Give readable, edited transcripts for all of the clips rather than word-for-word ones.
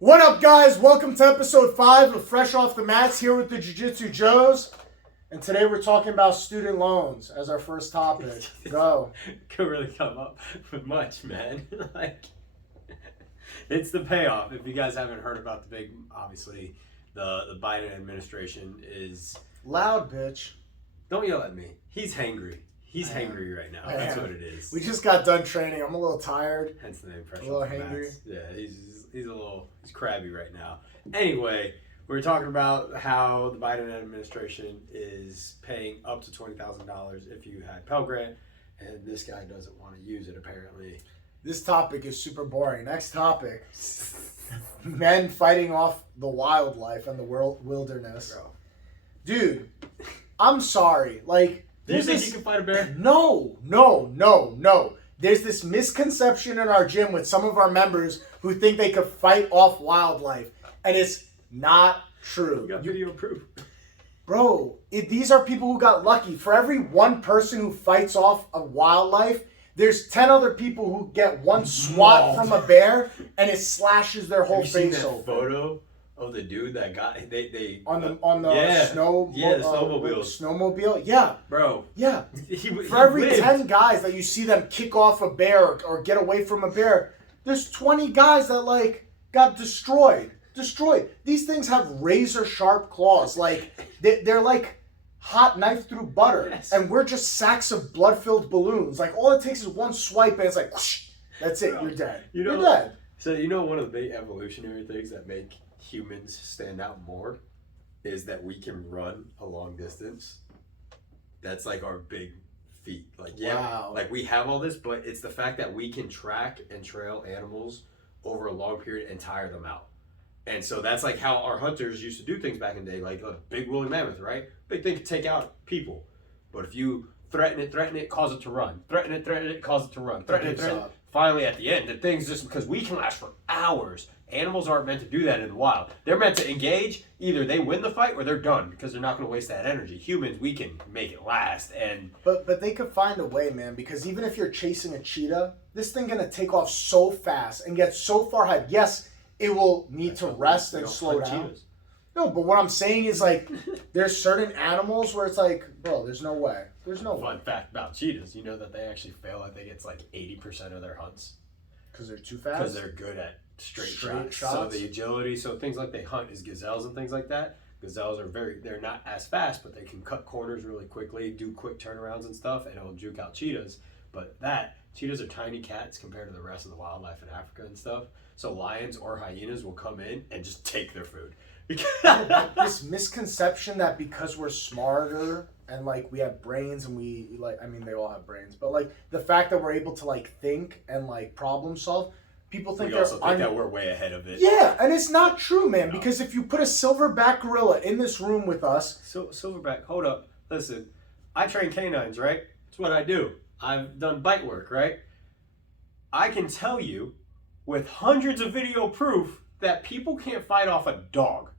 What up, guys? Welcome to episode 5 of Fresh Off the Mats here with the Jiu-Jitsu Joes. And today we're talking about student loans as our first topic. Go. Could really come up with much, man. It's the payoff. If you guys haven't heard about the big, obviously, the Biden administration is... Loud, bitch. Don't yell at me. He's hangry. He's hangry right now. That's what it is. We just got done training. I'm a little tired. Hence the name Fresh A little Off the hangry. Mats. Yeah, he's crabby right now. Anyway, we're talking about how the Biden administration is paying up to $20,000 if you had Pell Grant, and this guy doesn't want to use it apparently. This topic is super boring. Next topic. Men fighting off the wildlife and the wilderness. Bro. Dude, I'm sorry. Like, Do you think you can fight a bear? No. There's this misconception in our gym with some of our members who think they could fight off wildlife, and it's not true. You got video proof. Bro, these are people who got lucky. For every one person who fights off a wildlife, there's 10 other people who get one swat from a bear, and it slashes their whole Have you seen face that open. Photo of the dude that got they On the yeah. snowmobile. Snowmobile, yeah. bro. Yeah. He For every lived. 10 guys that you see them kick off a bear or get away from a bear, there's 20 guys that, like, got destroyed. These things have razor sharp claws. Like, they're like hot knife through butter. Yes. And we're just sacks of blood-filled balloons. Like, all it takes is one swipe and it's like, whoosh, that's it, you're dead. You're dead. So one of the big evolutionary things that make humans stand out more is that we can run a long distance. That's like our big feat. Like, yeah, Wow. like we have all this, but it's the fact that we can track and trail animals over a long period and tire them out. And so that's like how our hunters used to do things back in the day, like a big woolly mammoth, right? Big thing could take out people. But if you threaten it, cause it to run. Threaten it, cause it to run. Threaten it. Finally, at the end, the thing's just because we can last for hours. Animals aren't meant to do that in the wild. They're meant to engage. Either they win the fight or they're done because they're not going to waste that energy. Humans, we can make it last. And But they could find a way, man, because even if you're chasing a cheetah, this thing gonna take off so fast and get so far ahead. Yes, it will need to rest and slow down. Cheetahs. No, but what I'm saying is, like, there's certain animals where it's like, bro, there's no way. Fun fact about cheetahs, you know that they actually fail, I think it's like 80% of their hunts. Because they're too fast? Because they're good at straight shots. So the agility, so things like they hunt is gazelles and things like that. Gazelles they're not as fast, but they can cut corners really quickly, do quick turnarounds and stuff, and it'll juke out cheetahs. But cheetahs are tiny cats compared to the rest of the wildlife in Africa and stuff. So lions or hyenas will come in and just take their food. This misconception that because we're smarter and, like, we have brains and they all have brains, but, like, the fact that we're able to, like, think and, like, problem solve, people think we also think that we're way ahead of it. Yeah, and it's not true, man, because if you put a silverback gorilla in this room with us... Silverback, hold up. Listen, I train canines, right? That's what I do. I've done bite work, right? I can tell you with hundreds of video proof that people can't fight off a dog.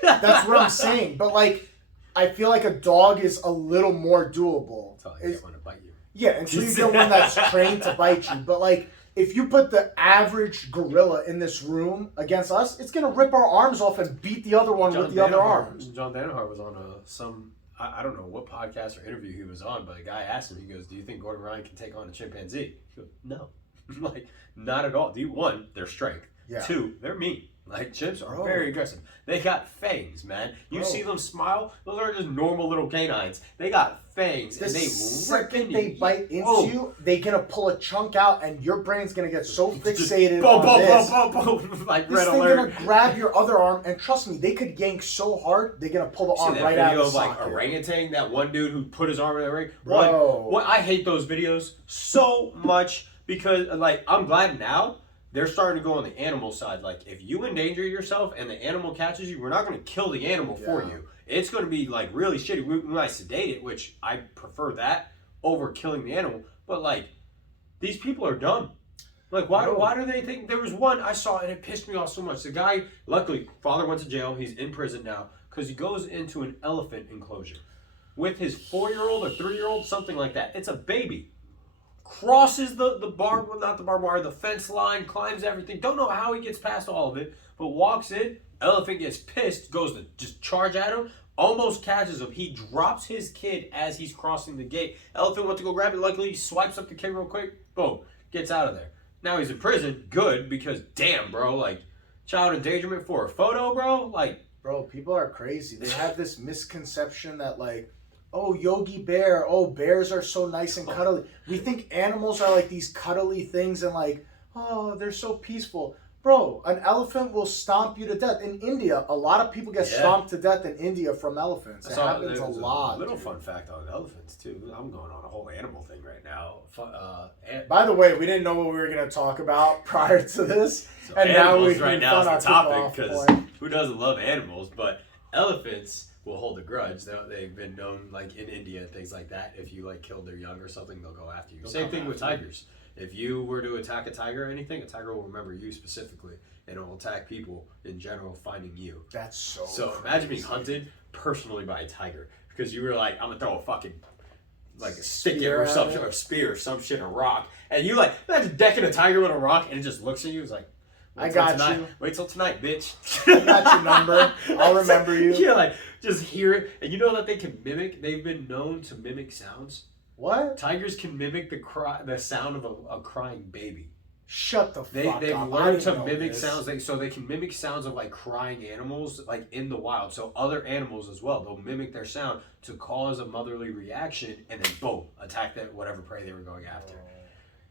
That's what I'm saying. But, like, I feel like a dog is a little more doable. Until I get one to bite you. Yeah, until you get one that's trained to bite you. But, like, if you put the average gorilla in this room against us, it's going to rip our arms off and beat the other one with the other arms. John Danaher was on I don't know what podcast or interview he was on, but a guy asked him, he goes, do you think Gordon Ryan can take on a chimpanzee? He goes, no. Like, not at all. One, their strength. Yeah. Two, they're mean. Like, chimps are very aggressive. They got fangs, man. You see them smile, those aren't just normal little canines. They got fangs, and they second they bite into you, they're gonna pull a chunk out, and your brain's gonna get so fixated like this red thing alert. Gonna grab your other arm, and trust me, they could yank so hard, they're gonna pull the arm right out of the socket. Like orangutan, that one dude who put his arm in the ring. Bro. I hate those videos so much because, like, I'm glad now they're starting to go on the animal side. Like, if you endanger yourself and the animal catches you, we're not going to kill the animal for you. It's going to be, like, really shitty. We might sedate it, which I prefer that over killing the animal. But, like, these people are dumb. Like, why do they think... There was one I saw, and it pissed me off so much. The guy, luckily, father went to jail. He's in prison now because he goes into an elephant enclosure with his 4-year-old or 3-year-old, something like that. It's a baby. crosses the barbed, well, not the barbed wire, the fence line, climbs everything. Don't know how he gets past all of it, but walks in. Elephant gets pissed, goes to just charge at him, almost catches him. He drops his kid as he's crossing the gate. Elephant went to go grab it. Luckily, he swipes up the kid real quick. Boom, gets out of there. Now he's in prison. Good, because damn, bro, like child endangerment for a photo, bro. Like, bro, people are crazy. They have this misconception that like, oh, Yogi Bear, oh, bears are so nice and cuddly. We think animals are like these cuddly things and like, oh, they're so peaceful. Bro, an elephant will stomp you to death. In India, a lot of people get stomped to death in India from elephants. It happens a lot. A little fun fact on elephants, too. I'm going on a whole animal thing right now. By the way, we didn't know what we were going to talk about prior to this. So and now animals we right now is the topic, because point. who doesn't love animals? But elephants will hold a grudge. They've been known, like in India and things like that, if you like killed their young or something, they'll go after you. Same thing with tigers. If you were to attack a tiger or anything, a tiger will remember you specifically, and it will attack people in general, finding you. That's so crazy. Imagine being hunted personally by a tiger, because you were like, I'm gonna throw a fucking like a stick or some shit, or a spear or some shit, a rock, and you like imagine decking a tiger with a rock, and it just looks at you. It's like, I got you. Wait till tonight, bitch. I got your number. I'll remember you. Yeah, like just hear it, and you know that they can mimic. They've been known to mimic sounds. What? Tigers can mimic the sound of a crying baby. Shut the fuck up. They've learned to mimic sounds, so they can mimic sounds of like crying animals, like in the wild. So other animals as well, they'll mimic their sound to cause a motherly reaction, and then boom, attack that whatever prey they were going after.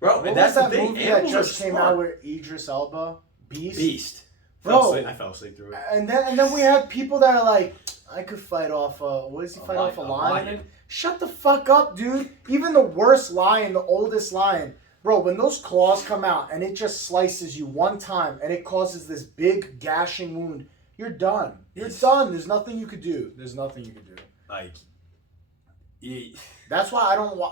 Bro, what that's was that the thing. movie that Animals just are came smart. out with Idris Elba? Beast. Bro, I fell asleep through it. And then we had people that are like, I could fight off what does he fight off a lion? Shut the fuck up, dude. Even the worst lion, the oldest lion, bro, when those claws come out and it just slices you one time and it causes this big gashing wound, you're done. You're done. There's nothing you could do. There's nothing you could do. Like, that's why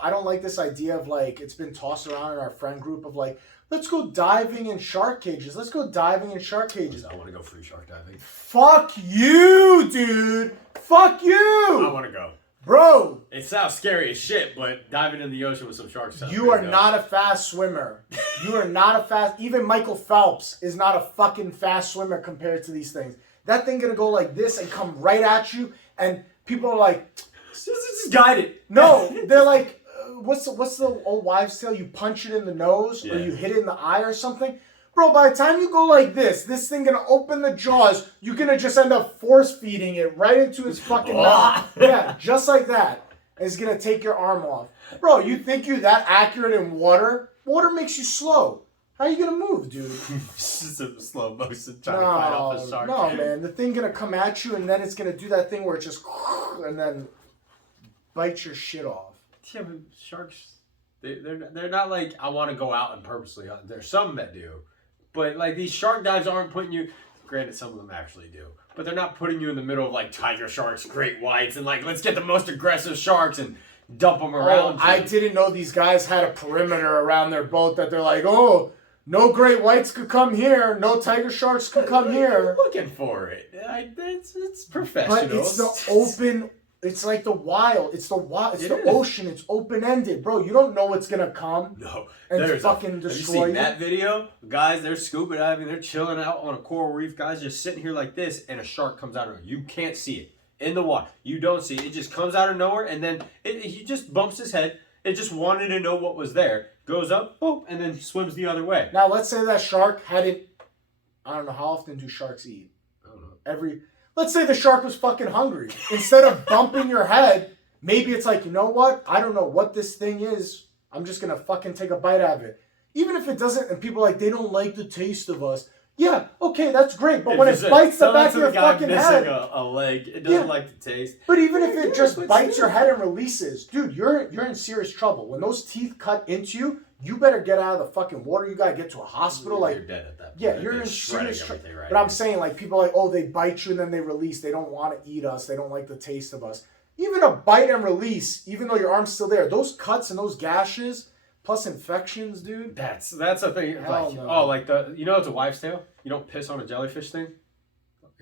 I don't like this idea of like, it's been tossed around in our friend group of like, let's go diving in shark cages. Let's go diving in shark cages. I want to go free shark diving. Fuck you, dude. Fuck you. I want to go. Bro. It sounds scary as shit, but diving in the ocean with some sharks sounds You are not a fast swimmer. You are not a fast... Even Michael Phelps is not a fucking fast swimmer compared to these things. That thing gonna go like this and come right at you, and people are like... Just guide it. No, they're like... What's the old wives' tale? You punch it in the nose or you hit it in the eye or something. Bro, by the time you go like this thing gonna open the jaws. You're gonna just end up force feeding it right into his fucking mouth. Yeah, just like that. And it's gonna take your arm off. Bro, you think you're that accurate in water? Water makes you slow. How are you gonna move, dude? Just a slow motion trying to fight off a shark. No, man. The thing gonna come at you, and then it's gonna do that thing where it just and then bite your shit off. Yeah, but sharks, they're not like, I want to go out and purposely hunt. There's some that do. But like these shark dives aren't putting you, granted some of them actually do, but they're not putting you in the middle of like tiger sharks, great whites, and like, let's get the most aggressive sharks and dump them around. I didn't know these guys had a perimeter around their boat that they're like, oh, no great whites could come here, no tiger sharks could come here. Looking for it. It's professional. But it's the open... It's like the wild. It's the ocean. It's open-ended. Bro, you don't know what's going to come. No. And fucking destroy you. Have you seen that video? Guys, they're scuba diving. They're chilling out on a coral reef. Guys just sitting here like this, and a shark comes out of it. You can't see it. In the water. You don't see it. It just comes out of nowhere, and then he just bumps his head. It just wanted to know what was there. Goes up, boom, and then swims the other way. Now, let's say that shark hadn't... I don't know, how often do sharks eat? I don't know. Let's say the shark was fucking hungry. Instead of bumping your head, maybe it's like, you know what? I don't know what this thing is. I'm just going to fucking take a bite out of it. Even if it doesn't, and people are like, they don't like the taste of us. Yeah, okay, that's great. But when it bites the back of your fucking head. A leg, it doesn't like the taste. But even if it just bites your head and releases, dude, you're in serious trouble. When those teeth cut into you, you better get out of the fucking water. You gotta get to a hospital. You're dead at that point. Yeah, you're in serious trouble. Right, but I'm saying, like, people are like, oh, they bite you and then they release. They don't want to eat us. They don't like the taste of us. Even a bite and release, even though your arm's still there, those cuts and those gashes, plus infections, dude. That's a thing. Like, no. Oh, like it's a wives' tale. You don't piss on a jellyfish thing.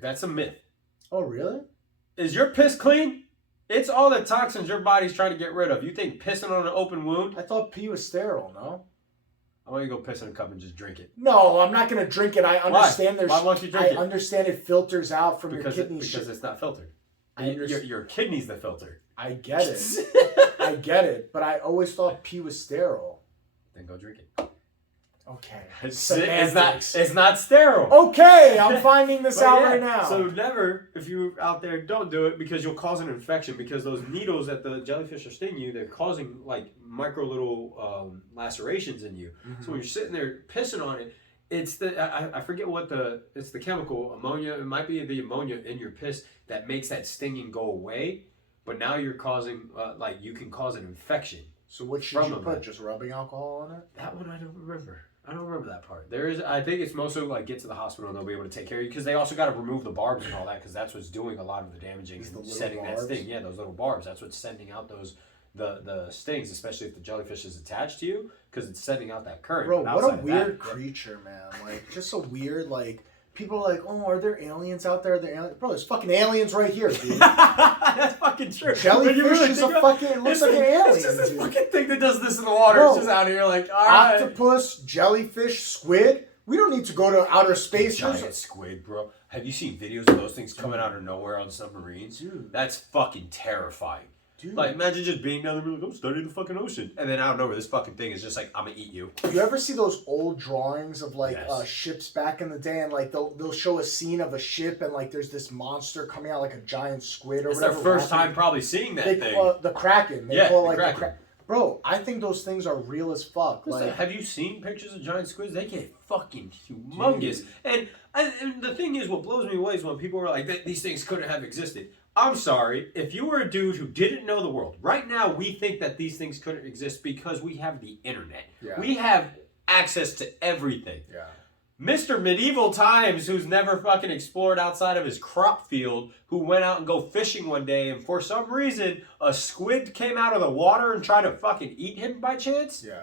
That's a myth. Oh, really? Is your piss clean? It's all the toxins your body's trying to get rid of. You think pissing on an open wound? I thought pee was sterile, no? I want you to go piss in a cup and just drink it. No, I'm not going to drink it. I understand Why won't you drink it? I understand it filters out from your kidneys. Because it's not filtered. I Your kidney's the filter. I get it. I get it. But I always thought pee was sterile. Then go drink it. Okay. It's not sterile. Okay, I'm finding this out right now. So never, if you're out there, don't do it because you'll cause an infection because those needles that the jellyfish are stinging you, they're causing like micro little lacerations in you. Mm-hmm. So when you're sitting there pissing on it, it's I forget what it's the chemical ammonia. It might be the ammonia in your piss that makes that stinging go away. But now you're causing you can cause an infection. So what should you put? Just rubbing alcohol on it? That one I don't remember. I don't remember that part. I think it's mostly like get to the hospital and they'll be able to take care of you because they also got to remove the barbs and all that because that's what's doing a lot of the damaging and setting that sting. Yeah, those little barbs. That's what's sending out the stings, especially if the jellyfish is attached to you because it's sending out that current. Bro, what a weird creature, man. Like, just a weird, like, people are like, oh, are there aliens out there? Bro, there's fucking aliens right here, dude. That's fucking true. Jellyfish is a fucking, it looks like an alien. It's just this fucking thing that does this in the water. Bro, it's just out here like, all right. Octopus, jellyfish, squid. We don't need to go to outer space. Giant squid, bro. Have you seen videos of those things coming out of nowhere on submarines? Dude. That's fucking terrifying. Dude. Like, imagine just being down there and be like, I'm studying the fucking ocean. And then out of nowhere, this fucking thing is just like, I'm gonna eat you. You ever see those old drawings of, like, ships back in the day? And, like, they'll show a scene of a ship and, like, there's this monster coming out like a giant squid or whatever. It's their first time probably seeing that thing. The Kraken. They call it, like, the Kraken. Bro, I think those things are real as fuck. Like, have you seen pictures of giant squids? They get fucking humongous. And the thing is, what blows me away is when people are like, these things couldn't have existed. I'm sorry, if you were a dude who didn't know the world, right now we think that these things couldn't exist because we have the internet. Yeah. We have access to everything. Yeah. Mr. Medieval Times, who's never fucking explored outside of his crop field, who went out and go fishing one day, and for some reason, a squid came out of the water and tried to fucking eat him by chance? Yeah.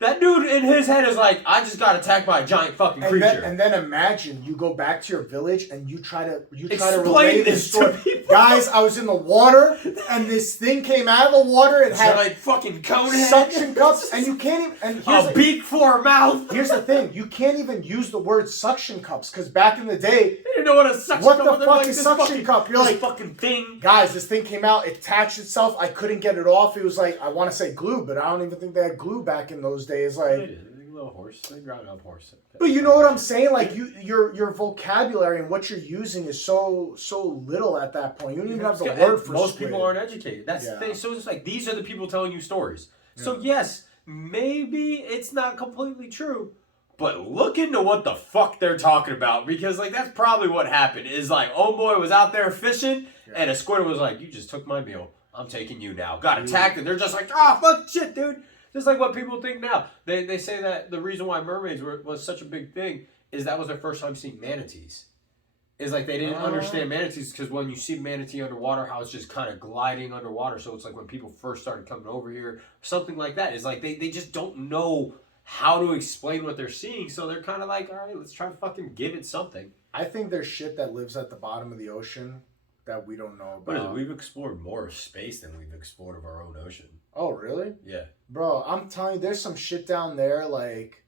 That dude in his head is like, I just got attacked by a giant fucking creature. And then imagine you go back to your village and you try to relay this story. To people. Guys, I was in the water and this thing came out of the water and had like fucking cone head. Suction cups, and you can't even. And here's a beak for a mouth. Here's the thing: you can't even use the word suction cups because back in the day, they didn't know what a suction cup was. What the fuck is suction cup? You're like fucking thing. Guys, this thing came out, it attached itself. I couldn't get it off. It was like I want to say glue, but I don't even think they had glue back in those days. Like. Little horse. They ground up horse. But you know what I'm saying? Like your vocabulary and what you're using is so little at that point. You don't even have the word for most squid. People aren't educated. That's the thing. So it's like these are the people telling you stories. Yeah. So yes, maybe it's not completely true, but look into what the fuck they're talking about because like that's probably what happened. Is like oh boy was out there fishing and a squid was like, you just took my meal. I'm taking you now. Got attacked and they're just like, fuck shit, dude. Just like what people think now. They say that the reason why mermaids was such a big thing is that was their first time seeing manatees. Is like they didn't understand manatees because when you see manatee underwater, how it's just kind of gliding underwater. So it's like when people first started coming over here, something like that. It's like they just don't know how to explain what they're seeing. So they're kind of like, all right, let's try to fucking give it something. I think there's shit that lives at the bottom of the ocean that we don't know about. We've explored more space than we've explored of our own ocean. Oh, really? Yeah. Bro, I'm telling you, there's some shit down there, like,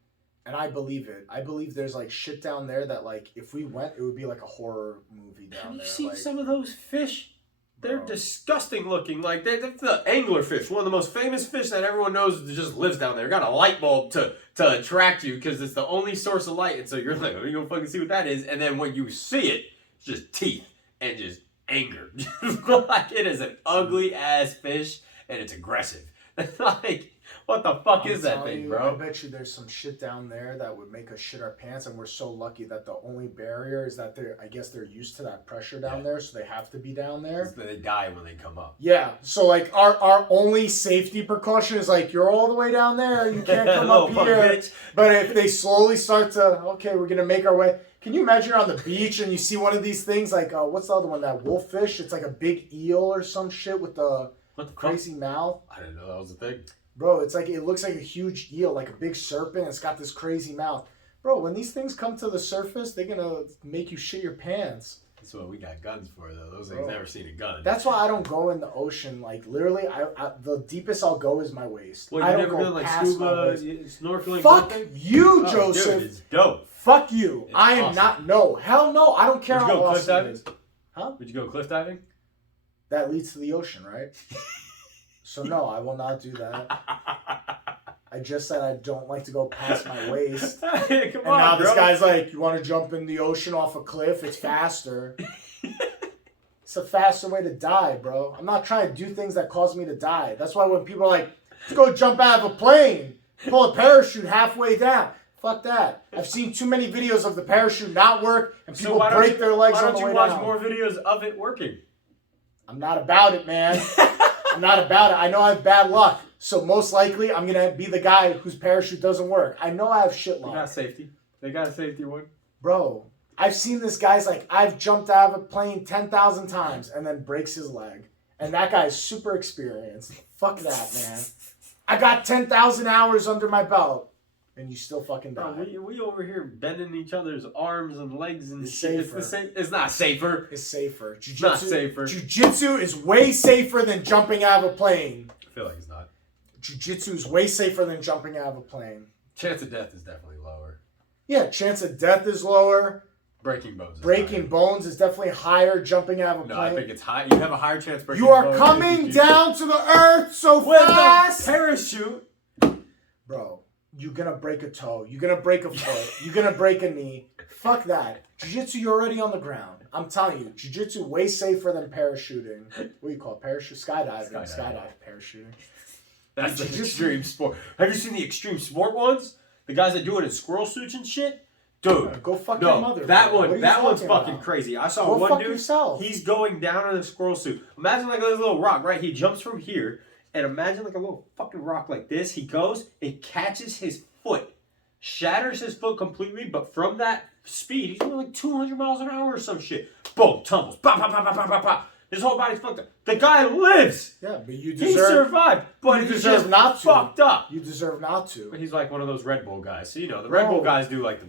and I believe it. I believe there's, like, shit down there that, like, if we went, it would be like a horror movie down there. Have you seen some of those fish? They're disgusting looking. Like, they're the anglerfish, one of the most famous fish that everyone knows that just lives down there. Got a light bulb to attract you because it's the only source of light. And so you're like, oh, you're going to fucking see what that is. And then when you see it, it's just teeth and just anger. Like, it is an ugly-ass fish. And it's aggressive. Like, what the fuck is that thing, bro? I bet you there's some shit down there that would make us shit our pants, and we're so lucky that the only barrier is that I guess they're used to that pressure down there, so they have to be down there. They die when they come up. Yeah, so like our only safety precaution is like you're all the way down there, you can't come up here. Bitch. But if they slowly start to, okay, we're gonna make our way. Can you imagine you're on the beach and you see one of these things like what's the other one? That wolffish? It's like a big eel or some shit with the crazy mouth. I didn't know that was a thing. Bro, it's like it looks like a huge eel, like a big serpent. It's got this crazy mouth. Bro, when these things come to the surface, they're gonna make you shit your pants. That's what we got guns for, though. Those things never seen a gun. That's why I don't go in the ocean. Like, literally, the deepest I'll go is my waist. Well, I you don't never go done like past scuba, my waist. snorkeling? Fuck nothing? you, Oh, Joseph. Dude, it's dope. Fuck you. It's I am awesome. not. No. Hell no. I don't care Would you how go cliff awesome it diving? is. Huh? Would you go cliff diving? That leads to the ocean, right? So no, I will not do that. I just said I don't like to go past my waist. Hey, come And on, now bro. this guy's like, you want to jump in the ocean off a cliff? It's faster. It's a faster way to die, bro. I'm not trying to do things that cause me to die. That's why when people are like, let's go jump out of a plane, pull a parachute halfway down. Fuck that. I've seen too many videos of the parachute not work and people break their legs on the way down. Why don't you watch more videos of it working? I'm not about it, man. I'm not about it. I know I have bad luck. So most likely I'm going to be the guy whose parachute doesn't work. I know I have shit luck. You got safety. They got a safety one. Bro, I've seen this guy's like, I've jumped out of a plane 10,000 times and then breaks his leg. And that guy's super experienced. Fuck that, man. I got 10,000 hours under my belt. And you still fucking die. Bro, we over here bending each other's arms and legs and It's shit. safer. It's the same. It's not safer. It's safer. It's not safer. Jiu-Jitsu is way safer than jumping out of a plane. I feel like it's not. Jiu-Jitsu is way safer than jumping out of a plane. Chance of death is definitely lower. Yeah, chance of death is lower. Breaking bones. Breaking bones is definitely higher. Jumping out of a No, plane. I think it's high. You have a higher chance breaking You are bones coming if you- down to the earth so with fast. a parachute. Bro, you're gonna break a toe. You're gonna break a foot. You're gonna break a knee. Fuck that. Jiu-Jitsu, you're already on the ground. I'm telling you, Jiu-Jitsu way safer than parachuting. What do you call it? Parachute? Skydiving. Skydive, parachuting. That's the Jiu-Jitsu. extreme sport. Have you seen the extreme sport ones? The guys that do it in squirrel suits and shit? Dude. Go fuck your No, mother. that bro. What are one, you that one's talking fucking about? crazy. I saw Go one fuck dude. yourself. He's going down in a squirrel suit. Imagine like this little rock, right? He jumps from here, and imagine like a little fucking rock like this. He goes, it catches his foot, shatters his foot completely. But from that speed, he's going like 200 miles an hour or some shit. Boom, tumbles, pop, pop, pop, pop, pop, pop, pop. His whole body's fucked up. The guy lives. Yeah, but you He deserve. survived, but you he's deserve just not to. fucked up. You deserve not to. But he's like one of those Red Bull guys. So, you know, the Red Bro. Bull guys do like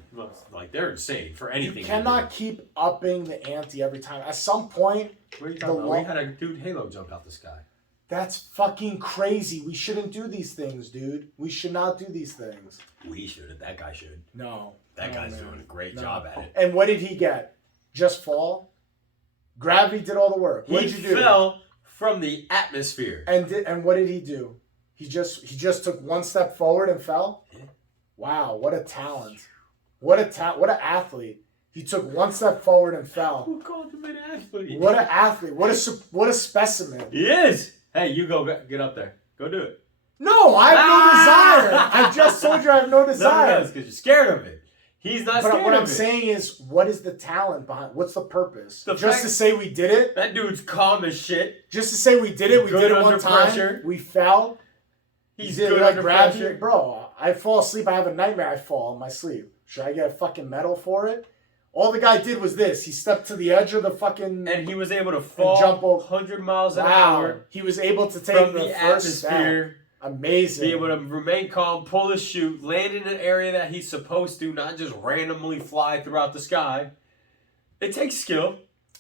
they're insane for anything. You they cannot do. keep upping the ante every time. At some point, What are you the talking about? law- We had a dude Halo jump out the sky. that's fucking crazy. We shouldn't do these things, dude. We should not do these things. We should. That guy should. No. That No, guy's man. doing a great No. job at it. And what did he get? Just fall? Gravity did all the work. What He did you do? fell from the atmosphere. And what did he do? He just took one step forward and fell? Yeah. Wow, what a talent. What an athlete. He took one step forward and fell. Who called him an athlete? What an athlete. What a specimen. He is. Hey, you go get up there. Go do it. No, I have no desire. I just told you I have no desire. No, because you're scared of it. He's not scared But what of I'm it. saying is, what is the talent behind? What's the purpose? The Just fact- to say we did it? That dude's calm as shit. Just to say we did it? We Good did it one under time. pressure. We fell. He's Did good like under gravity? pressure. Bro, I fall asleep. I have a nightmare. I fall in my sleep. Should I get a fucking medal for it? All the guy did was this. He stepped to the edge of the fucking... And he was able to fall jump over 100 miles an wow. hour He was able to take from the the first step. atmosphere. Amazing. Be able to remain calm, pull his chute, land in an area that he's supposed to, not just randomly fly throughout the sky. It takes skill,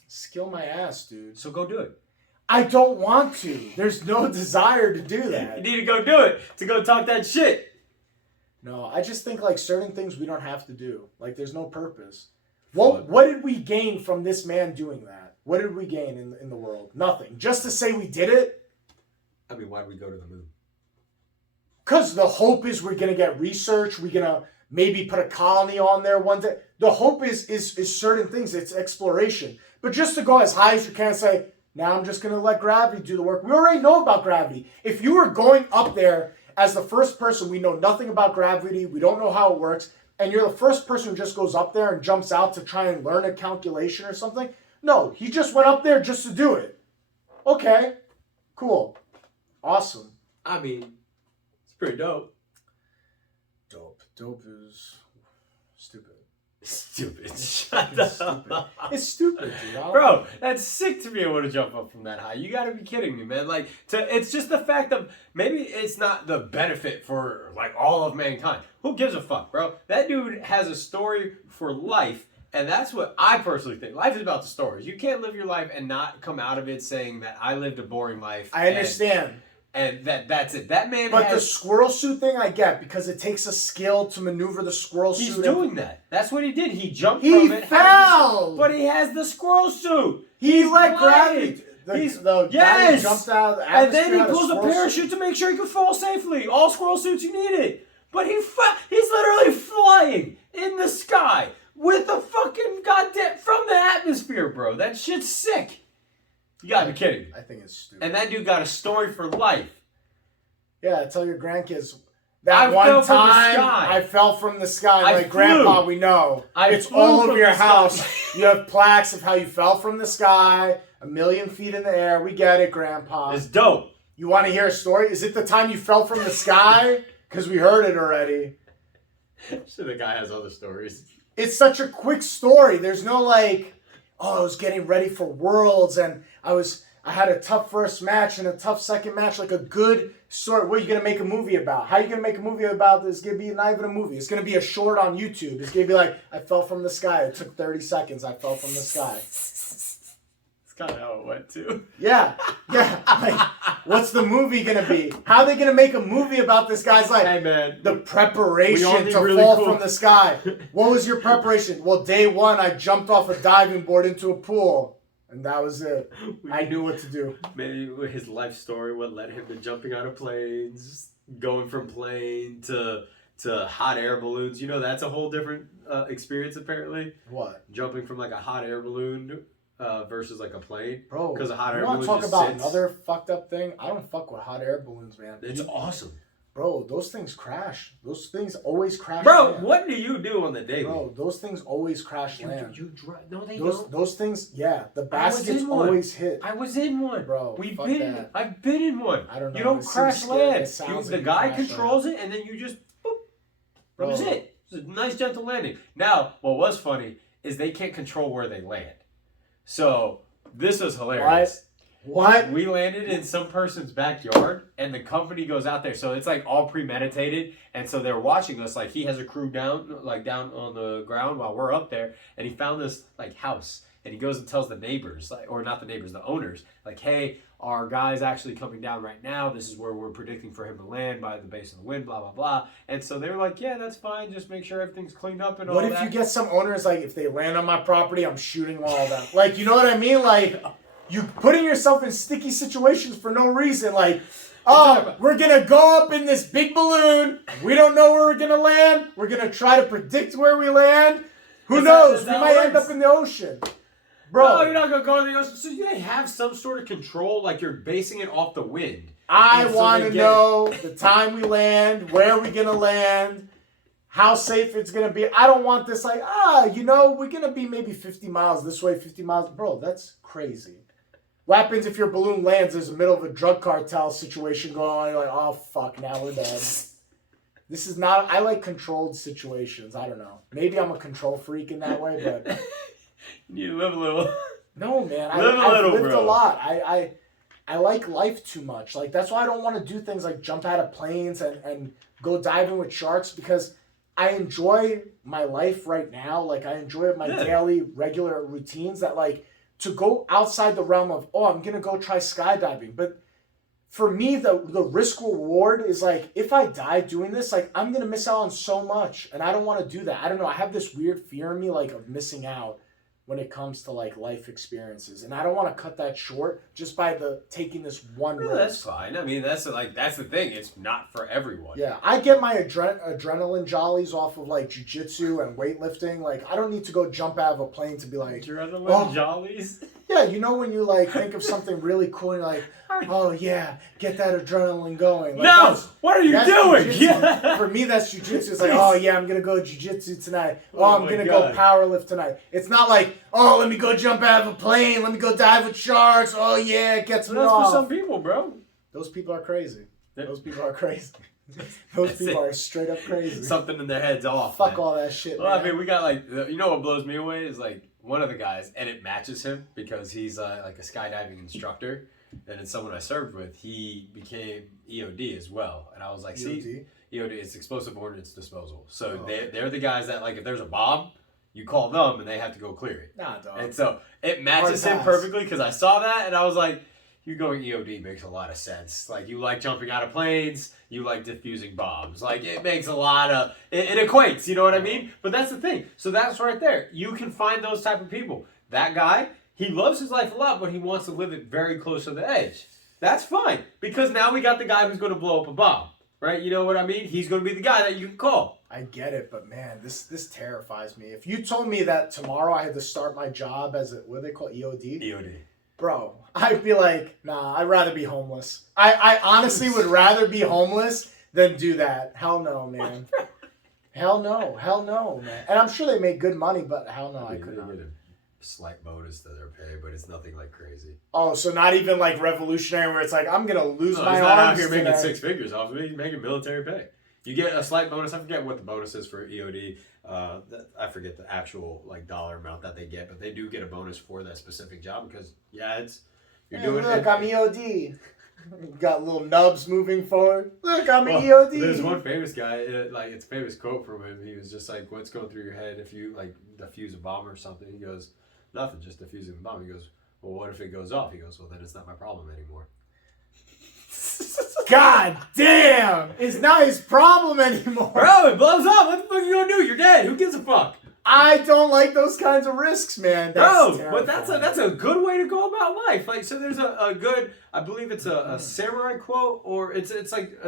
Skill my ass, dude. so go do it. I don't want to. There's no desire to do You that. need to go do it, to go talk that shit. No, I just think like certain things we don't have to do. Like there's no purpose. What did we gain from this man doing that? What did we gain in the world? Nothing. Just to say we did it? I mean, why'd we go to the moon? Because the hope is we're going to get research. We're going to maybe put a colony on there one day. The hope is certain things. It's exploration. But just to go as high as you can and say, now I'm just going to let gravity do the work. We already know about gravity. If you were going up there as the first person, we know nothing about gravity. We don't know how it works. And you're the first person who just goes up there and jumps out to try and learn a calculation or something. No, he just went up there just to do it. Okay, cool. Awesome. I mean, it's pretty dope. Dope. Dope is stupid. Stupid. Shut It's up. stupid. It's stupid, dude. Bro, that's sick to be able to jump up from that high. You gotta be kidding me, man. Like, it's just the fact of maybe it's not the benefit for like all of mankind. Who gives a fuck, bro? That dude has a story for life And that's what I personally think. Life is about the stories. You can't live your life and not come out of it saying that I lived a boring life. I understand. And that's it. That man But the squirrel suit thing I get, because it takes a skill to maneuver the squirrel suit. He's doing that. That's what he did. He jumped he from it. Fell! But he has the squirrel suit. He let gravity. Guy jumped out of the and then he pulls a parachute to make sure he could fall safely. All squirrel suits you needed. But he's literally flying in the sky with a fucking goddamn from the atmosphere, bro. That shit's sick. You gotta be kidding me. I think it's stupid. And that dude got a story for life. Yeah, tell your grandkids. That one time I fell from the sky. Like, Grandpa, we know. It's all over your house. You have plaques of how you fell from the sky, 1,000,000 feet in the air. We get it, Grandpa. It's dope. You want to hear a story? Is it the time you fell from the sky? Because we heard it already. So the guy has other stories. It's such a quick story. There's no like, oh, I was getting ready for Worlds and I had a tough first match and a tough second match, like a good story. What are you going to make a movie about? How are you going to make a movie about this? It's going to be not even a movie. It's going to be a short on YouTube. It's going to be like, I fell from the sky. It took 30 seconds. I fell from the sky. That's kind of how it went, too. Yeah. Like, what's the movie going to be? How are they going to make a movie about this guy's life? Hey, man. The preparation to fall from the sky. What was your preparation? Well, day one, I jumped off a diving board into a pool. And that was it. I knew what to do. Maybe his life story, what led him to jumping out of planes, going from plane to hot air balloons. You know, that's a whole different experience, apparently. What? Jumping from like a hot air balloon versus like a plane. Bro, because a hot air balloon. You want balloon to talk about sits. Another fucked up thing? I don't fuck with hot air balloons, man. It's awesome. Bro, those things crash. Those things always crash Bro, land. what do you do on the daily? Bro, those things always crash land. No, they don't. Those things, yeah. The baskets always hit. I was in one. Bro, I've been in one. I don't know. You don't crash land. The guy controls land. it, and then you just, boop. That was it. It's a nice, gentle landing. Now, what was funny is they can't control where they land. So, this was hilarious. What? We landed in some person's backyard, and the company goes out there. So it's like all premeditated, and so they're watching us. Like he has a crew down on the ground while we're up there, and he found this like house, and he goes and tells the neighbors, like, or not the neighbors, the owners, like, hey, our guy's actually coming down right now. This is where we're predicting for him to land by the base of the wind, blah blah blah. And so they were like, yeah, that's fine. Just make sure everything's cleaned up and all that. What if you get some owners like, if they land on my property, I'm shooting all of them. Like, you know what I mean? Like. You putting yourself in sticky situations for no reason. Like, oh, we're going to go up in this big balloon. We don't know where we're going to land. We're going to try to predict where we land. Who knows? We might end up in the ocean. Bro. No, you're not going to go in the ocean. So they have some sort of control, like you're basing it off the wind. I want to know the time we land, where we're going to land, how safe it's going to be. I don't want this like, we're going to be maybe 50 miles this way, 50 miles. Bro, that's crazy. What happens if your balloon lands in the middle of a drug cartel situation going on? You're like, oh, fuck, now we're dead. This is not... I like controlled situations. I don't know. Maybe I'm a control freak in that way, but... You need to live a little. No, man. I've lived a lot. I like life too much. Like, that's why I don't want to do things like jump out of planes and go diving with sharks, because I enjoy my life right now. Like, I enjoy my daily, regular routines that, like... To go outside the realm of, I'm going to go try skydiving. But for me, the risk reward is like, if I die doing this, like, I'm going to miss out on so much. And I don't want to do that. I don't know. I have this weird fear in me, like, of missing out when it comes to, like, life experiences. And I don't want to cut that short just by taking this one risk. That's fine. I mean, that's the thing. It's not for everyone. Yeah. I get my adrenaline jollies off of, like, jiu-jitsu and weightlifting. Like, I don't need to go jump out of a plane to be like... Adrenaline jollies? Yeah, you know when you, like, think of something really cool and you're like, oh, yeah, get that adrenaline going. Like, no! What are you doing? Yeah. For me, that's jiu-jitsu. It's like, oh, yeah, I'm going to go jiu-jitsu tonight. Oh, I'm going to go powerlift tonight. It's not like, oh, let me go jump out of a plane. Let me go dive with sharks. Oh, yeah, it gets me off. That's for some people, bro. Those people are crazy. Those people are crazy. Those people are straight up crazy. Something in their head's off. Fuck all that shit, man. I mean, we got like, you know what blows me away is like one of the guys, and it matches him because he's like a skydiving instructor, and it's someone I served with. He became EOD as well, and I was like, see, EOD, it's explosive ordnance disposal. So they're the guys that, like, if there's a bomb, You call them and they have to go clear it. Nah, dog. And so it matches Hard him pass. perfectly because I saw that and I was like, you going EOD makes a lot of sense. Like, you like jumping out of planes, you like defusing bombs. Like, it makes a lot of, it equates, you know what I mean? But that's the thing. So that's right there. You can find those type of people. That guy, he loves his life a lot, but he wants to live it very close to the edge. That's fine, because now we got the guy who's going to blow up a bomb, right? You know what I mean? He's going to be the guy that you can call. I get it, but man, this terrifies me. If you told me that tomorrow I had to start my job as what do they call EOD? EOD. Bro, I'd be like, nah, I'd rather be homeless. I honestly would rather be homeless than do that. Hell no, man. Hell no, man. And I'm sure they make good money, but hell no, I could not. Get a slight bonus to their pay, but it's nothing like crazy. Oh, so not even like revolutionary where it's like, I'm going to lose my he's not out arms here making today. 6 figures off of it. He's making military pay. You get a slight bonus. I forget what the bonus is for EOD. I forget the actual like dollar amount that they get, but they do get a bonus for that specific job because you're doing look, it. I'm EOD. Got little nubs moving forward. Look, I'm EOD. There's one famous guy, it's a famous quote from him. He was just like, "What's going through your head if you like defuse a bomb or something?" He goes, "Nothing, just defusing the bomb." He goes, "Well, what if it goes off?" He goes, "Well, then it's not my problem anymore." God damn! It's not his problem anymore. Bro, it blows up. What the fuck are you gonna do? You're dead. Who gives a fuck? I don't like those kinds of risks, man. But that's a good way to go about life. Like, so there's a good, I believe it's a samurai quote, or it's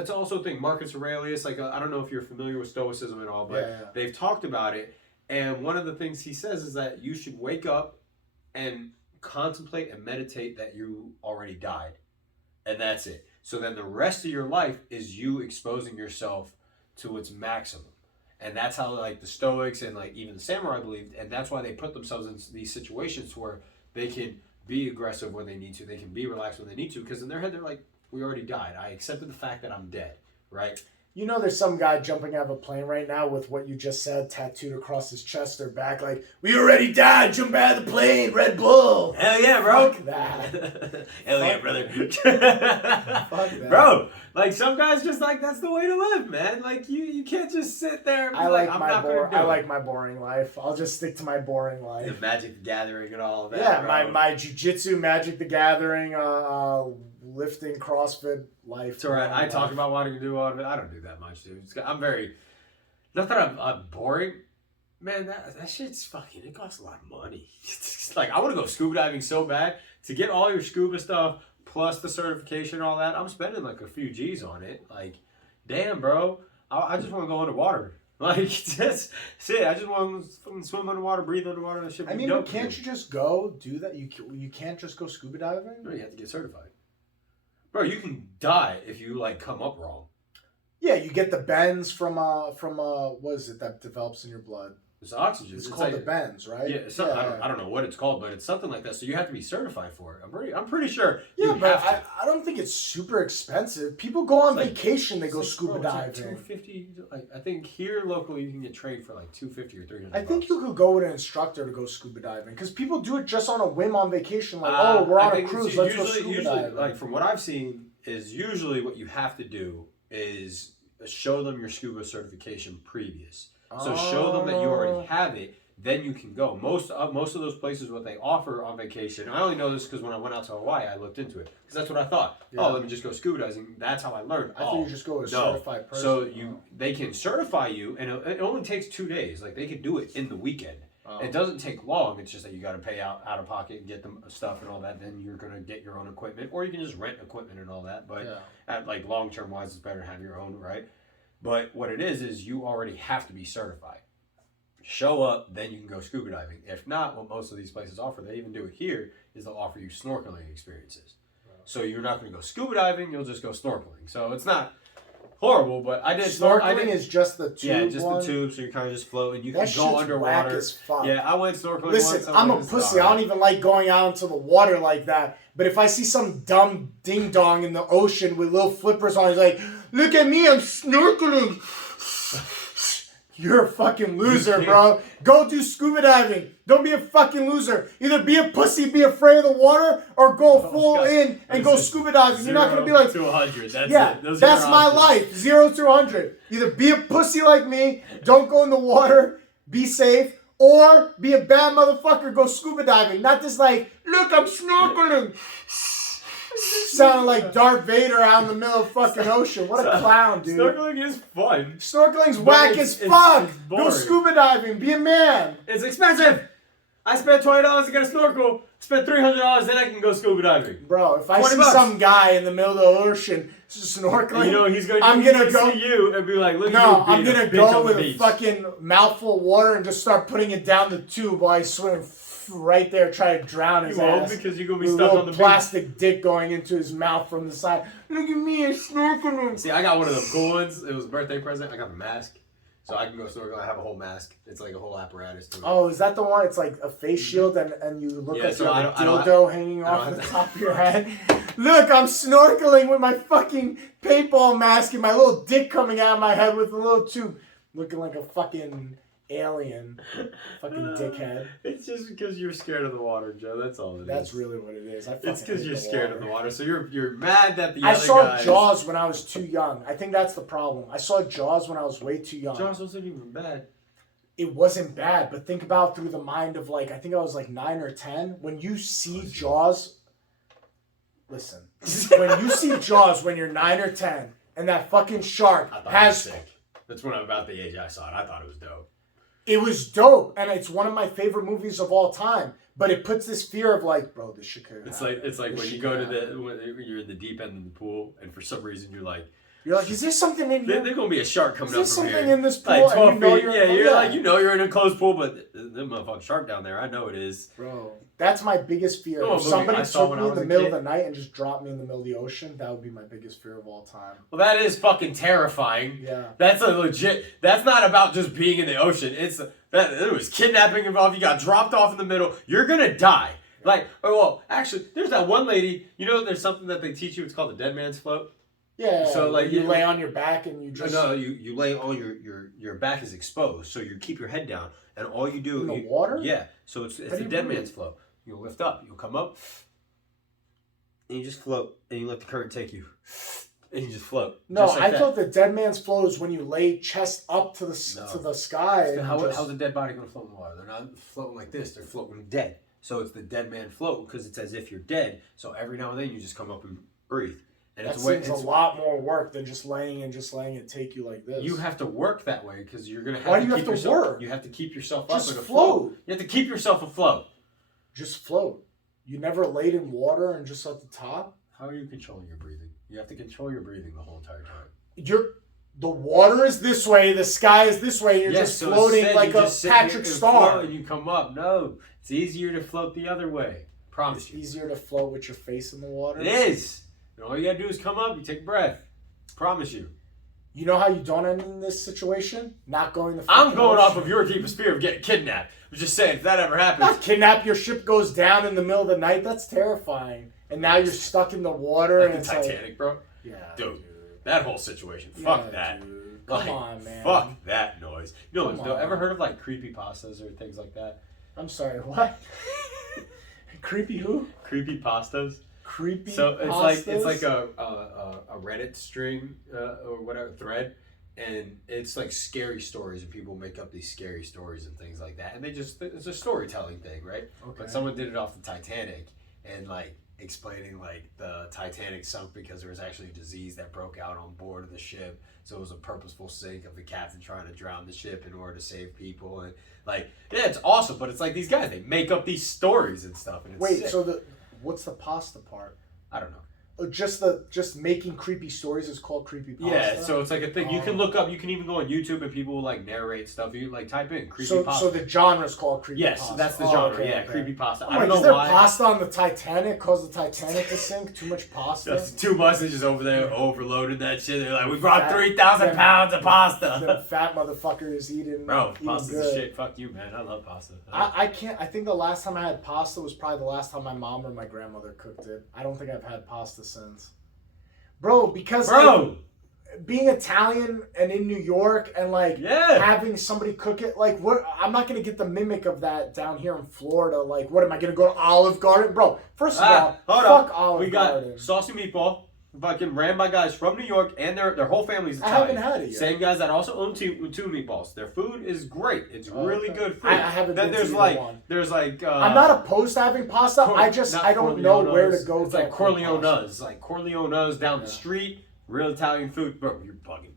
also a thing. Marcus Aurelius, like, I don't know if you're familiar with Stoicism and all, but they've talked about it. And one of the things he says is that you should wake up and contemplate and meditate that you already died. And that's it. So then the rest of your life is you exposing yourself to its maximum. And that's how like the Stoics and like even the samurai believed, and that's why they put themselves in these situations where they can be aggressive when they need to, they can be relaxed when they need to, because in their head they're like, we already died. I accepted the fact that I'm dead, right? You know, there's some guy jumping out of a plane right now with what you just said tattooed across his chest or back, like, we already died, jump out of the plane, Red Bull. Hell yeah, bro. Fuck that. Hell yeah, brother. Fuck that. Bro, like some guys just like, that's the way to live, man. Like you can't just sit there and be I'm not gonna do I it. like my boring life. I'll just stick to my boring life. The Magic the Gathering and all of that. Yeah, bro. my Jiu-Jitsu, Magic the Gathering, lifting, CrossFit life. It's alright. I talk about wanting to do all of it. I don't do that much, dude. I'm very, not that I'm boring. Man, that shit's fucking, it costs a lot of money. It's like, I want to go scuba diving so bad. To get all your scuba stuff, plus the certification and all that, I'm spending like a few G's on it. Like, damn, bro. I just want to go underwater. Like, that's it. I just want to swim underwater, breathe underwater. That shit. I mean, but can't you just go do that? You can't just go scuba diving? No, you have to get certified. Bro, you can die if you, like, come up wrong. Yeah, you get the bends from what is it that develops in your blood? It's oxygen. It's called like, the bends, right? Yeah, I don't know what it's called, but it's something like that. So you have to be certified for it. I'm pretty sure. Yeah, but I don't think it's super expensive. People go on vacation, they go scuba diving. $250. Like, I think here locally you can get trained for like $250 or $300. I think you could go with an instructor to go scuba diving because people do it just on a whim on vacation. Like, we're on a cruise, let's go scuba diving. Like from what I've seen, is usually what you have to do is show them your scuba certification previous. So show them that you already have it, then you can go. Most of those places, what they offer on vacation, I only know this because when I went out to Hawaii, I looked into it. Because that's what I thought. Yeah. Oh, let me just go scuba diving. That's how I learned. I thought you just go with a certified person. So they can certify you, and it only takes 2 days. Like, they can do it in the weekend. It doesn't take long. It's just that you got to pay out of pocket and get the stuff and all that. Then you're going to get your own equipment. Or you can just rent equipment and all that. But at like long-term wise, it's better to have your own, right? But what it is you already have to be certified. Show up, then you can go scuba diving. If not, what most of these places offer, they even do it here, is they'll offer you snorkeling experiences. So you're not going to go scuba diving, you'll just go snorkeling. So it's not horrible, but I did snorkeling is just the tube. Yeah, just the tube, so you're kind of just floating. You can go underwater. Whack as fuck. Yeah, I went snorkeling Listen, once. I'm a pussy. I don't even like going out into the water like that. But if I see some dumb ding dong in the ocean with little flippers on, he's like, look at me, I'm snorkeling. You're a fucking loser, bro. Go do scuba diving. Don't be a fucking loser. Either be a pussy, be afraid of the water, or go full in and go scuba diving. You're not going to be like... 0 to 100. That's my life. 0 to 100. Either be a pussy like me, don't go in the water, be safe, Or be a bad motherfucker, go scuba diving. Not just like, look, I'm snorkeling. Sounding like Darth Vader out in the middle of fucking ocean. What a clown, dude. Snorkeling is fun. Snorkeling's whack as fuck. Go scuba diving. Be a man. It's expensive. I spent $20 to get a snorkel. Spent $300, then I can go scuba diving. Bro, if I see some guy in the middle of the ocean snorkeling, you know he's gonna go see you and be like, look at you. No, I'm gonna go with a fucking mouthful of water and just start putting it down the tube while he's swimming right there, try to drown his ass. Because you're gonna be with stuck a on the plastic dick going into his mouth from the side. Look at me, I'm snorkeling. See, I got one of them cool ones. It was a birthday present. I got the mask. So I can go snorkeling. I have a whole mask. It's like a whole apparatus to it. Oh, is that the one? It's like a face shield and you look like so you have a dildo hanging off the top of your head. Look, I'm snorkeling with my fucking paintball mask and my little dick coming out of my head with a little tube. Looking like a fucking alien. Fucking dickhead. It's just because you're scared of the water, Joe. That's all it is. That's really what it is. It's because you're scared of the water. So you're mad that the I other saw guys... Jaws when I was too young. I think that's the problem. I saw Jaws when I was way too young. Jaws wasn't even bad. It wasn't bad, but think about through the mind of like, I think I was like 9 or 10. When you see Jaws... Listen. When you see Jaws when you're 9 or 10, and that fucking shark has... Sick. That's when I'm about the age I saw it. I thought it was dope. It was dope, and it's one of my favorite movies of all time. But it puts this fear of like, bro, this shit could happen. It's like when you go to when you're in the deep end of the pool, and for some reason you're like, is there something in here? There's gonna be a shark coming up from here. Is there something in this pool? Like 12 and you know feet. You're like, you're in a closed pool, but there's a motherfucking shark down there. I know it is. Bro, that's my biggest fear. If somebody took me in the middle of the night and just dropped me in the middle of the ocean, that would be my biggest fear of all time. Well, that is fucking terrifying. Yeah. That's a legit. That's not about just being in the ocean. There was kidnapping involved. You got dropped off in the middle. You're gonna die. Like, actually, there's that one lady. You know, there's something that they teach you. It's called the dead man's float. Yeah. So like you lay on your back and you just you lay on your back is exposed, so you keep your head down, and all you do in the water. Yeah. So it's the dead man's float. You'll lift up. You'll come up, and you just float, and you let the current take you, and you just float. No, I thought the dead man's float is when you lay chest up to the sky. How's a dead body gonna float in the water? They're not floating like this. They're floating dead. So it's the dead man float because it's as if you're dead. So every now and then you just come up and breathe. And that seems a lot more work than just laying it take you like this. You have to work that way because you're gonna have Why to do you keep have to yourself, work? You have to keep yourself just up. Float. You have to keep yourself afloat. Just float. You never laid in water and just at the top? How are you controlling your breathing? You have to control your breathing the whole entire time. The water is this way, the sky is this way, and you're just floating like a Patrick Star. And you come up. No, it's easier to float the other way. Promise you. It's easier to float with your face in the water. It is. And all you gotta do is come up. You take a breath. Promise you. You know how you don't end in this situation? Not going to. I'm going off of your deepest fear of getting kidnapped. I'm just saying, if that ever happens. Not kidnap. Your ship goes down in the middle of the night. That's terrifying. And now you're stuck in the water. Like and the it's Titanic, bro. Yeah, dude. That whole situation. Fuck that. Dude. Come on, man. Fuck that noise. You know, ever heard of like creepypastas or things like that? I'm sorry, what? Creepy who? Creepypastas. Creepy. So it's like a Reddit string or whatever thread, and it's like scary stories, and people make up these scary stories and things like that, and it's a storytelling thing, right? Okay. But someone did it off the Titanic, and like explaining like the Titanic sunk because there was actually a disease that broke out on board of the ship, so it was a purposeful sink of the captain trying to drown the ship in order to save people, and like it's awesome, but it's like these guys, they make up these stories and stuff, and it's sick. So what's the pasta part? I don't know. Just making creepy stories is called creepy pasta. Yeah, so it's like a thing. You can look up. You can even go on YouTube and people will like narrate stuff. You like type in creepy pasta. So the genre is called creepy yes, pasta. that's the genre. Okay, creepy pasta. I don't know why. Is there pasta on the Titanic? Cause the Titanic to sink? Too much pasta. That's too much. They're just over there overloading that shit. They're like, we brought 3,000 pounds of pasta. The fat motherfuckers eating. Bro, pasta's the shit. Fuck you, man. I love pasta. I can't. I think the last time I had pasta was probably the last time my mom or my grandmother cooked it. I don't think I've had pasta since. Bro, because like, being Italian and in New York and like having somebody cook it, like what? I'm not gonna get the mimic of that down here in Florida. Like, what am I gonna go to Olive Garden, bro? First of all, fuck Olive Garden. We got saucy meatball. fucking ran by guys from New York, and their whole family's I Italian. haven't had it yet. Same guys that also own two meatballs. Their food is great. It's really good food. I haven't been to either one. There's like I'm not opposed to having pasta. I don't know where to go. It's like Corleone's. Like Corleone's down the street. Real Italian food. Bro, you're bugging.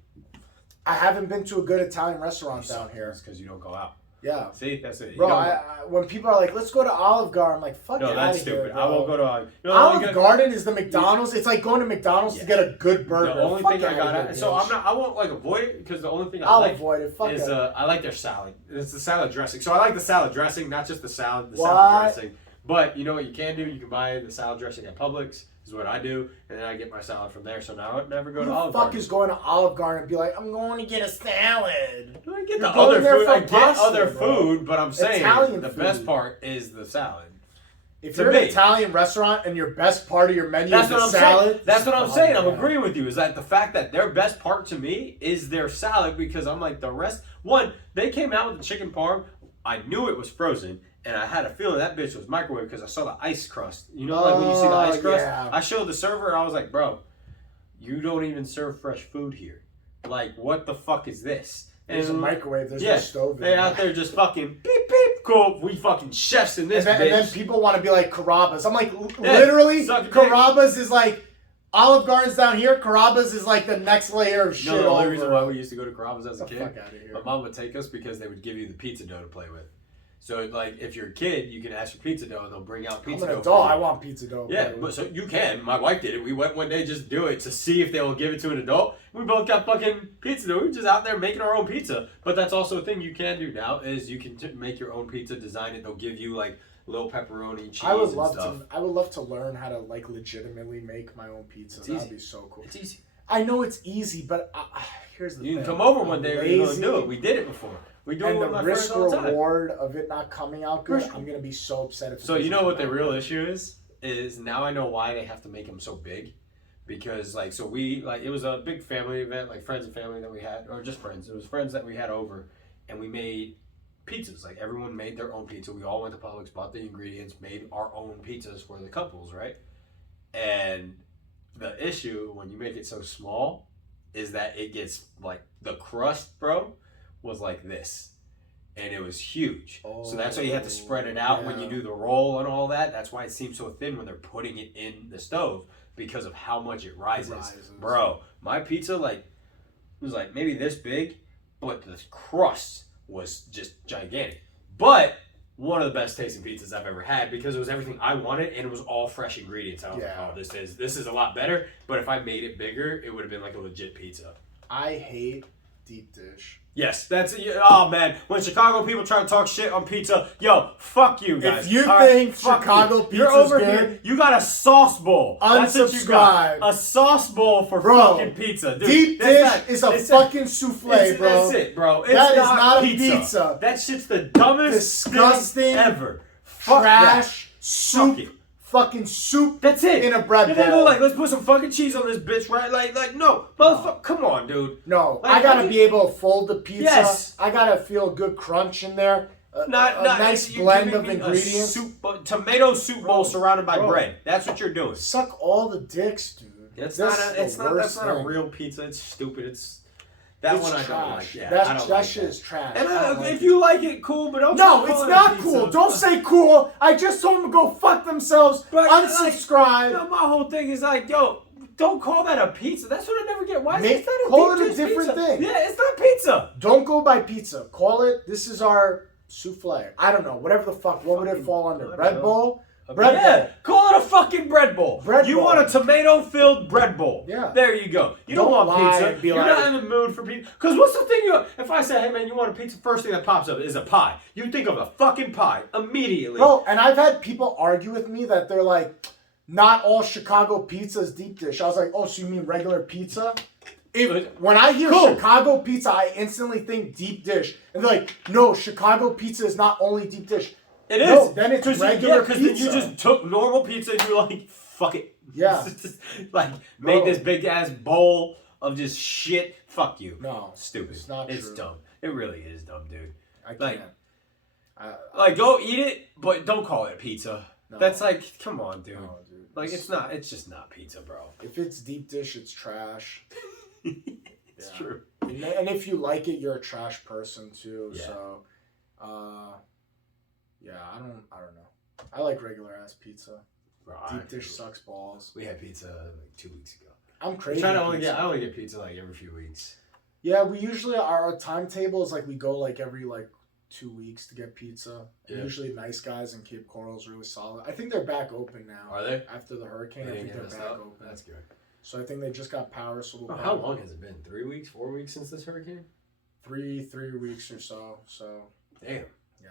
I haven't been to a good Italian restaurant down here. It's because you don't go out. Yeah. See, that's it. Bro, when people are like, let's go to Olive Garden, I'm like, fuck no, it that's out stupid. here, bro. I won't go to Olive Garden is the McDonald's. It's like going to McDonald's to get a good burger. The only fuck thing I got, here, so I won't like avoid it because the only thing I'll like avoid it. Fuck is it. I like their salad. It's the salad dressing. So I like the salad dressing, not just the salad dressing. But you know what you can do? You can buy the salad dressing at Publix. Is what I do, and then I get my salad from there. So now I would never go to Olive Garden. Who the fuck is going to Olive Garden and be like, I'm going to get a salad? I get the other food. I get other food, but I'm saying the best part is the salad. If you're an Italian restaurant and your best part of your menu is the salad, that's what I'm saying. I'm agreeing with you. Is that the fact that their best part to me is their salad, because I'm like the rest. One, they came out with the chicken parm. I knew it was frozen. And I had a feeling that bitch was microwaved because I saw the ice crust. You know, like when you see the ice crust? Yeah. I showed the server and I was like, bro, you don't even serve fresh food here. Like, what the fuck is this? And there's a microwave, there's no stove. They out there just fucking beep, beep, cool. We fucking chefs in this bitch. And then people want to be like Carrabba's. I'm like, literally, Carrabba's is like, Olive Garden's down here, Carrabba's is like the next layer of shit. No, the only reason why we used to go to Carrabba's as a kid, fuck outta here. my mom would take us because they would give you the pizza dough to play with. So, like, if you're a kid, you can ask for pizza dough, and they'll bring out pizza dough. I'm an adult. I want pizza dough. Yeah, but so you can. My wife did it. We went one day just to do it to see if they will give it to an adult. We both got fucking pizza dough. We were just out there making our own pizza. But that's also a thing you can do now is you can make your own pizza, design it. They'll give you, like, little pepperoni, cheese, I would love and stuff. I would love to learn how to, like, legitimately make my own pizza. That'd be so cool. It's easy. I know it's easy, but here's the thing. You can come over one day and you're going to do it. We did it before. We do it with my friends all the time. And the risk reward of it not coming out good, I'm going to be so upset if it So you know what the real issue is? Is now I know why they have to make them so big. Because, like, so we, like, it was a big family event, like, friends and family that we had, or just friends. It was friends that we had over, and we made pizzas. Like, everyone made their own pizza. We all went to Publix, bought the ingredients, made our own pizzas for the couples, right? And the issue when you make it so small is that it gets, like, the crust, bro, was like this. And it was huge. So that's why you have to spread it out when you do the roll and all that. That's why it seems so thin when they're putting it in the stove, because of how much it rises. Bro, my pizza, like, was like maybe this big, but the crust was just gigantic. But one of the best tasting pizzas I've ever had, because it was everything I wanted and it was all fresh ingredients. I was like, oh, this is a lot better. But if I made it bigger, it would have been like a legit pizza. I hate deep dish. Yes, that's it. Oh, man. When Chicago people try to talk shit on pizza, yo, fuck you guys. If you think Chicago pizza's good, here, you got a sauce bowl. Unsubscribe. A sauce bowl for fucking pizza. Dude, deep dish is a fucking souffle, bro. That's it, bro. That is not a pizza. That shit's the dumbest disgusting thing ever. Trash soup. Fucking soup. That's it. In a bread bowl. And then like, let's put some fucking cheese on this bitch, right? Like, no, motherfucker, come on, dude. No, like, I gotta be able to fold the pizza. Yes. I gotta feel a good crunch in there. A nice blend of ingredients. Tomato soup bowl surrounded by bread. That's what you're doing. Suck all the dicks, dude. That's not a real pizza. It's stupid. That one I don't like. Yeah, that shit is trash. And if you like it, cool, but don't. No, it's not cool. Don't say cool. I just told them to go fuck themselves. But unsubscribe. Like, my whole thing is like, yo, don't call that a pizza. That's what I never get. Why is that a call it a different thing? Yeah, it's not pizza. Don't go by pizza. Call it. This is our souffle. I don't know. Whatever the fuck. What would it fall under? Bread bowl. Bread bowl. Call it a fucking bread bowl. You want a tomato-filled bread bowl. Yeah. There you go. You don't want pizza. You're not in the mood for pizza. Because what's the thing if I say, hey man, you want a pizza, first thing that pops up is a pie. You think of a fucking pie immediately. Bro, and I've had people argue with me that they're like, not all Chicago pizza is deep dish. I was like, oh, so you mean regular pizza? When I hear Chicago pizza, I instantly think deep dish. And they're like, no, Chicago pizza is not only deep dish. It is. No, then it's regular pizza. Because then you just took normal pizza and you're like, fuck it. Yeah. Like, made this big ass bowl of just shit. Fuck you. No. Stupid. It's not It's true. dumb. It really is dumb, dude. I can't. Like, go eat it, but don't call it pizza. No. That's like, come on, dude. No, dude. Like it's just not pizza, bro. If it's deep dish, it's trash. It's true. And if you like it, you're a trash person too. Yeah. So, yeah, I don't know. I like regular ass pizza. Bro, Deep dish sucks balls. We had pizza like 2 weeks ago. I'm crazy. I only get pizza like every few weeks. Yeah, we usually our timetable is like we go like every 2 weeks to get pizza. Yeah. Usually Nice Guys and Cape Coral is really solid. I think they're back open now. Are they? After the hurricane, I think they're back open. That's good. So I think they just got power. So how long has it been? 3 weeks, 4 weeks since this hurricane? 3 weeks or so. So damn. Yeah.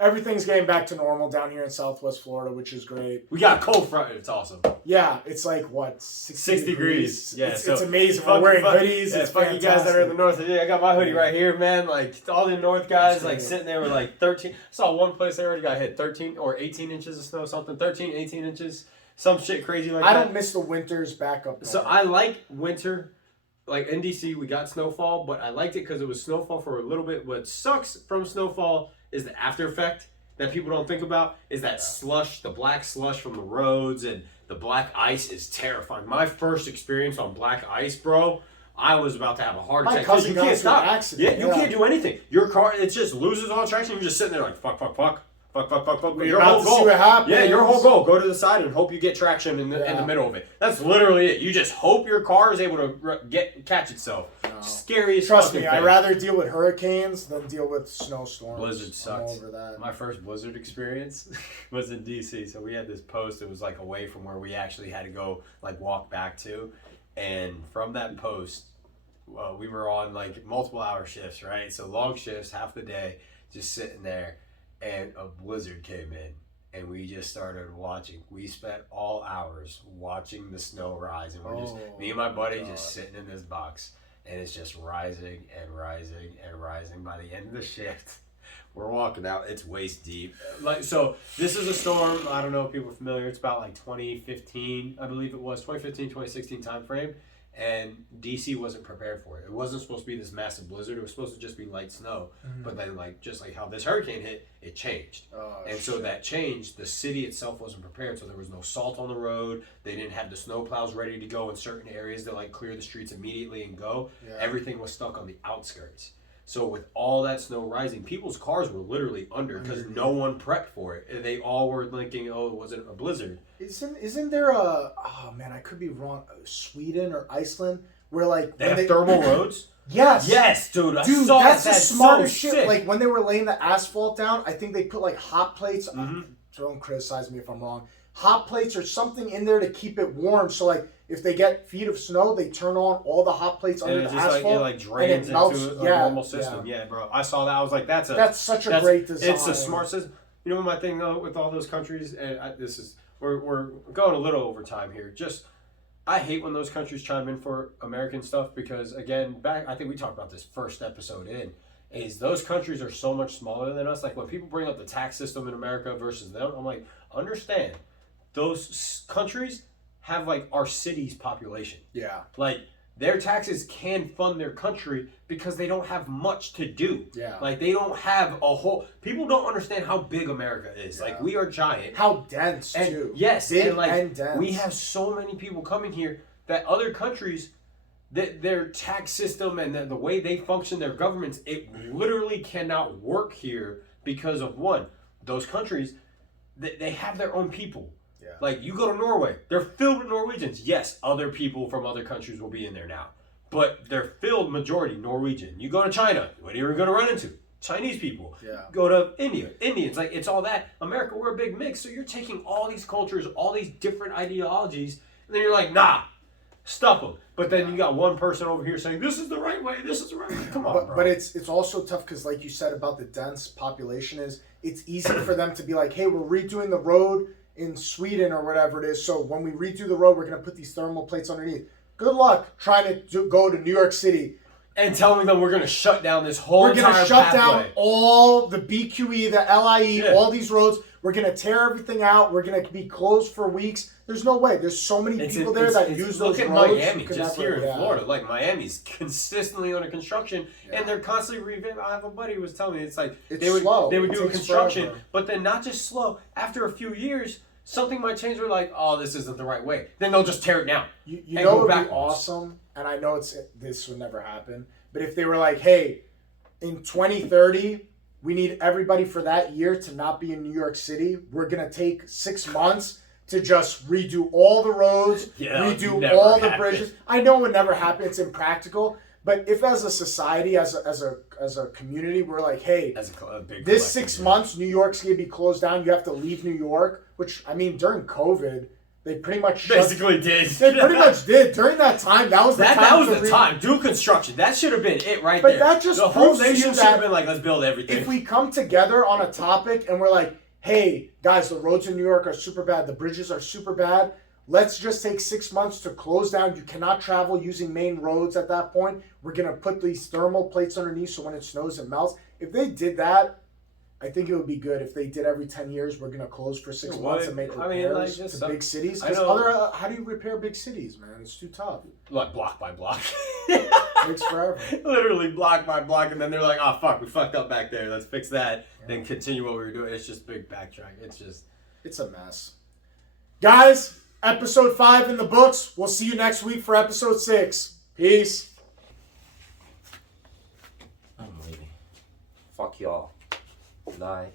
Everything's getting back to normal down here in Southwest Florida, which is great. We got a cold front. It's awesome. Yeah, it's like what 60 degrees. Yeah, it's amazing. We're wearing hoodies. Yeah, it's fuck you guys that are in the north. Yeah, I got my hoodie right here, man. Like all the north guys, like sitting there with like 13. I saw one place they already got hit 13 or 18 inches of snow, something 13, 18 inches, some shit crazy like that. I don't miss the winters back up. So I like winter. Like in DC, we got snowfall, but I liked it because it was snowfall for a little bit. What sucks from snowfall is the after effect that people don't think about is that slush, the black slush from the roads, and the black ice is terrifying. My first experience on black ice, bro, I was about to have a heart attack. My cousin you can't stop. Accident. Yeah, you can't do anything. Your car, it just loses all traction. You're just sitting there like fuck. Your whole goal, your whole goal, go to the side and hope you get traction in the middle of it. That's literally it. You just hope your car is able to catch itself. No. Scariest. Trust me, I'd rather deal with hurricanes than deal with snowstorms. Blizzard sucks. I'm over that. My first blizzard experience was in DC. So we had this post. It was like away from where we actually had to go, like walk back to, and from that post, we were on like multiple hour shifts, right? So long shifts, half the day, just sitting there. And a blizzard came in, and we just started watching. We spent all hours watching the snow rise, and we're just me and my buddy just sitting in this box, and it's just rising and rising and rising. By the end of the shift, we're walking out. It's waist deep. Like so, this is a storm. I don't know if people are familiar. It's about like 2015, I believe it was 2015, 2016 time frame. And DC wasn't prepared for it. It wasn't supposed to be this massive blizzard. It was supposed to just be light snow. Mm-hmm. But then, like just like how this hurricane hit, it changed. So that changed. The city itself wasn't prepared. So there was no salt on the road. They didn't have the snow plows ready to go in certain areas to like clear the streets immediately and go. Yeah. Everything was stuck on the outskirts. So with all that snow rising, people's cars were literally under because no one prepped for it. And they all were thinking, oh, it wasn't a blizzard. Isn't there a, oh man, I could be wrong, Sweden or Iceland, where like... They have thermal roads? Yes. Yes, dude. I saw that's that. the smartest so shit. Sick. Like when they were laying the asphalt down, I think they put like hot plates, don't criticize me if I'm wrong, hot plates or something in there to keep it warm. So like, if they get feet of snow, they turn on all the hot plates under the asphalt. Like drains into a normal system. Yeah, bro. I saw that. I was like, that's such a great design. It's a smart system. You know what my thing though with all those countries, and we're going a little over time here. Just I hate when those countries chime in for American stuff because again, I think we talked about this first episode is those countries are so much smaller than us. Like when people bring up the tax system in America versus them, I'm like, understand those countries have like our city's population. Yeah. Like their taxes can fund their country because they don't have much to do. Yeah. Like they don't have a whole, people don't understand how big America is. Yeah. Like we are giant. How dense too. Yes. Big and like and dense. We have so many people coming here that other countries, their tax system and the way they function, their governments, it literally cannot work here because of one, those countries, they have their own people. Yeah. Like you go to Norway, they're filled with Norwegians. Yes, other people from other countries will be in there now, but they're filled majority Norwegian. You go to China, what are you going to run into? Chinese people. Yeah. Go to India, Indians. Like it's all that. America, we're a big mix. So you're taking all these cultures, all these different ideologies, and then you're like, nah, stuff them. But then you got one person over here saying, this is the right way, this is the right way. Come on, bro. But it's also tough because like you said about the dense population it's easy for them to be like, hey, we're redoing the road in Sweden or whatever it is. So when we redo the road, we're going to put these thermal plates underneath. Good luck trying to go to New York City. And telling them we're going to shut down this whole entire pathway. We're going to shut down all the BQE, the LIE, all these roads. We're going to tear everything out. We're going to be closed for weeks. There's no way. There's so many people there that use those roads. Look at Miami, just here in Florida. Like Miami's consistently under construction, and they're constantly revamping. I have a buddy who was telling me it's like they would do construction, but then not just slow. After a few years, something might change. We're like, oh, this isn't the right way. Then they'll just tear it down. You and know go what would be backwards. awesome, and I know this would never happen, but if they were like, hey, in 2030, we need everybody for that year to not be in New York City. We're going to take 6 months to just redo all the roads, redo all the bridges. I know it would never happen. It's impractical. But if as a society, as a community, we're like, hey, As a big this 6 months, New York's going to be closed down. You have to leave New York, which, I mean, during COVID, they pretty much basically did. They pretty much did. During that time, that was the time. That was the time. Do construction. That should have been it right but there. But that just the whole proves to you nation should have been like, let's build everything. If we come together on a topic and we're like, hey, guys, the roads in New York are super bad. The bridges are super bad. Let's just take 6 months to close down. You cannot travel using main roads at that point. We're going to put these thermal plates underneath so when it snows, it melts. If they did that, I think it would be good. If they did every 10 years, we're going to close for 6 months and make repairs to big cities. Because how do you repair big cities, man? It's too tough. Like block by block. It takes forever. Literally block by block. And then they're like, oh, fuck, we fucked up back there. Let's fix that. Yeah. Then continue what we were doing. It's just big backtrack. It's a mess. Guys, episode 5 in the books. We'll see you next week for episode 6. Peace. I'm leaving. Fuck y'all. Good night.